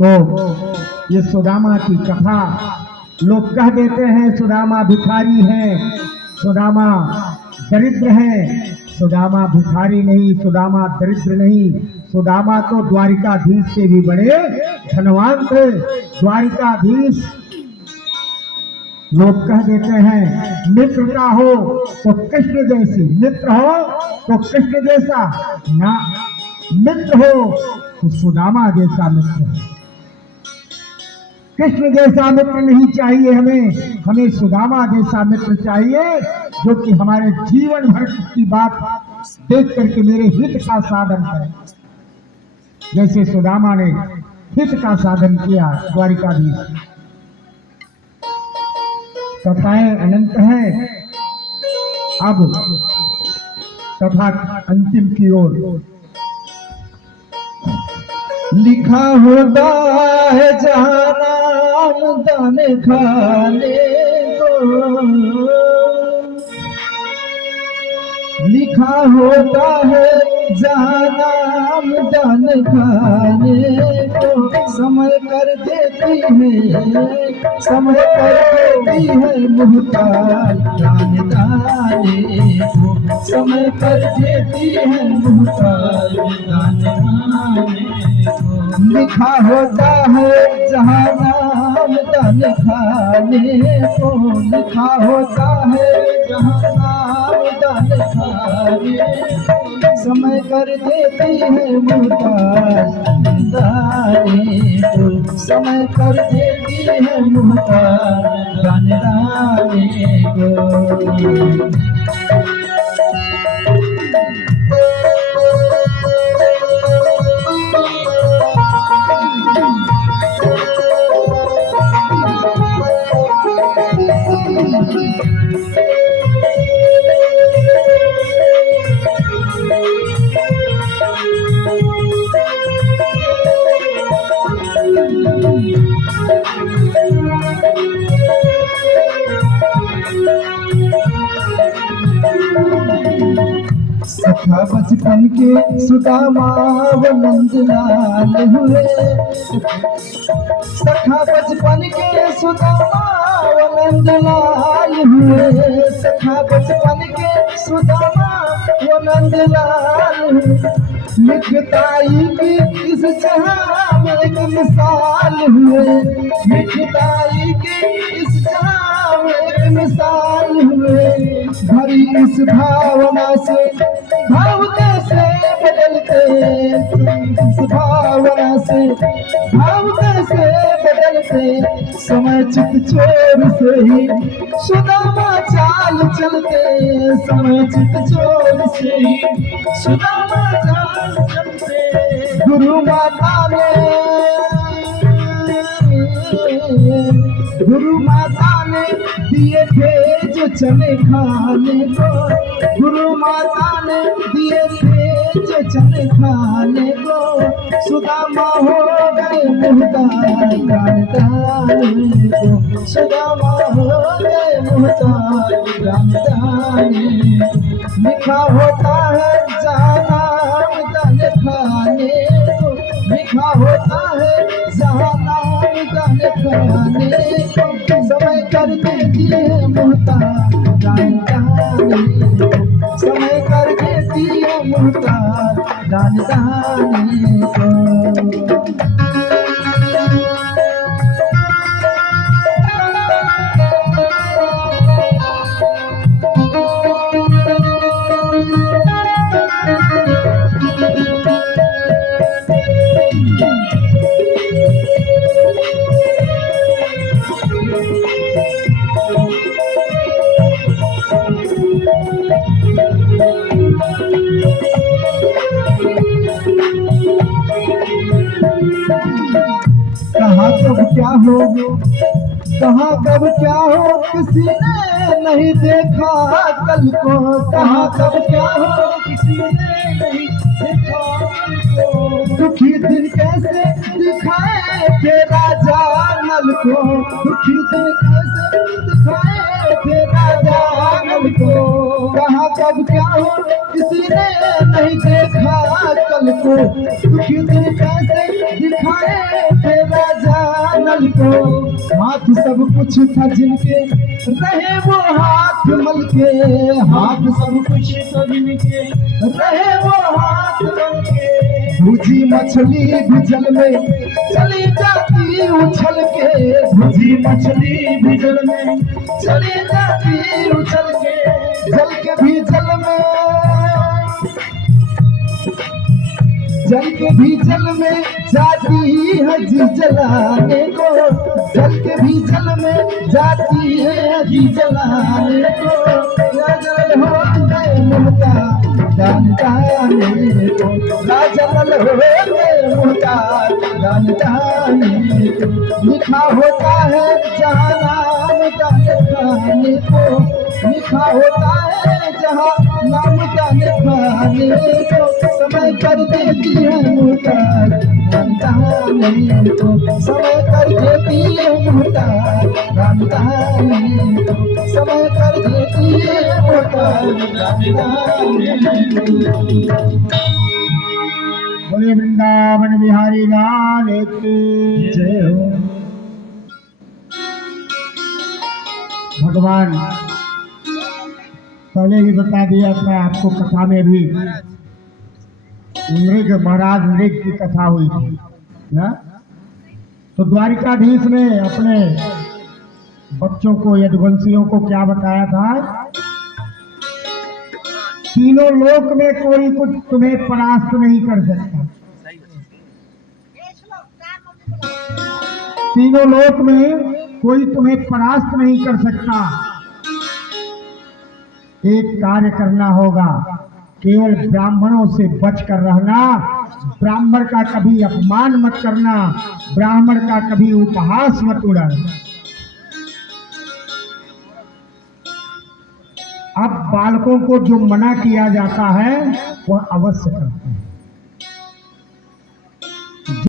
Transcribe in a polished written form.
तो ये सुदामा की कथा लोग कह देते हैं सुदामा भिखारी है, सुदामा दरिद्र है। सुदामा भिखारी नहीं, सुदामा दरिद्र नहीं, सुदामा तो द्वारिकाधीश से भी बड़े धनवान थे। द्वारिकाधीश लोग कह देते हैं मित्र का हो तो कृष्ण जैसी, मित्र हो तो कृष्ण जैसा ना, मित्र हो तो सुदामा जैसा मित्र हो। कृष्ण जैसा मित्र नहीं चाहिए हमें, हमें सुदामा जैसा मित्र चाहिए जो कि हमारे जीवन भर की बात देख करके मेरे हित का साधन करे, जैसे सुदामा ने हित का साधन किया द्वारिकाधीश। कथाएं अनंत है। अब कथा अंतिम की ओर। लिखा होता है जहाँ नाम दाने खाने को, लिखा होता है जहाँ नाम दान खाने को, समय कर देती है, समय कर देती है मुहताज दान दाने को, समय कर देती है मुहताज दान दाने को। लिखा होता है जहाँ नाम दान खाने को, लिखा होता है जहाँ नाम दान खाने को, समय कर देती है मुहताज दाने को, समय कर देती है मुहताज दाने को। सखा बचपन के सुदामा व नंदलाल हुए, सखा बचपन के सुदामा व नंदलाल हुए, सखा बचपन के सुदामा व नंदलाल हुए। मिठताई की इस जहां में एक मिसाल हुए, मिठताई की इस जहां में एक मिसाल हुए। भरी इस भावना से भावते से बदलते, इस भावना से भावते से बदलते, समय चित चोर से ही सुदामा चाल चलते, समय चित चोर से ही सुदामा चाल चलते। गुरु माता ने, गुरु माता ने दिए थे जो चने खाने को, गुरु माता ने दिए थे जो चने खाने को, सुदामा हो गए मुहताज दान दाने को, सुदामा हो गए मुहताज दान दाने को। लिखा होता है जहाँ नाम दान खाने को, लिखा होता है जहाँ नाम दान खाने को, समय कर देती है मुहताज दान दाने को, समय कर देती है मुहताज दान दाने को। कहाँ कब क्या हो, कहाँ कब क्या हो किसी ने नहीं देखा कल को, कहाँ कब क्या हो किसी ने नहीं देखा कल को। दुखी दिन कैसे दिखाए थे राजा नल को, दुखी दिन कैसे दिखाए थे राजा नल को। कहाँ कब क्या हो किसी ने नहीं देखा कल को, दुखी दिन कैसे दिखाए थे को हाथ सब कुछ था जिनके, रहे वो हाथ मल के। हाथ सब कुछ था जिनके, रहे वो हाथ मल के। भूजी मछली भी जल में चली जाती उछल के। भूजी मछली भी जल में चली जाती उछल के। जल के भी जल में, जल के भी जल में जाती है जी जलाने को। जल के भी जल में जाती है जी जलाने को। राजल हो गए मुर्दा दान जाने को। राजल हो गए मुर्दा दान जाने को। लिखा होता है जहाँ नाम दान खाने को। लिखा होता है जहाँ नाम दान खाने को। समय कर देती है मुर्दा दान को। समय कर देती है मुर्दा दान को। समय कर देती है मुर्दा दान को। बोले वृंदावन बिहारी लाल की जय हो। भगवान पहले ही बता दिया था आपको, कथा में भी मृग, महाराज मृग की कथा हुई थी ना। तो द्वारिकाधीश ने अपने बच्चों को, यदुवंशियों को क्या बताया था? तीनों लोक में कोई कुछ तुम्हें परास्त नहीं कर सकता। तीनों लोक में कोई तुम्हें परास्त नहीं कर सकता। एक कार्य करना होगा, केवल ब्राह्मणों से बच कर रहना। ब्राह्मण का कभी अपमान मत करना, ब्राह्मण का कभी उपहास मत उड़ाना। अब बालकों को जो मना किया जाता है वह अवश्य करते हैं।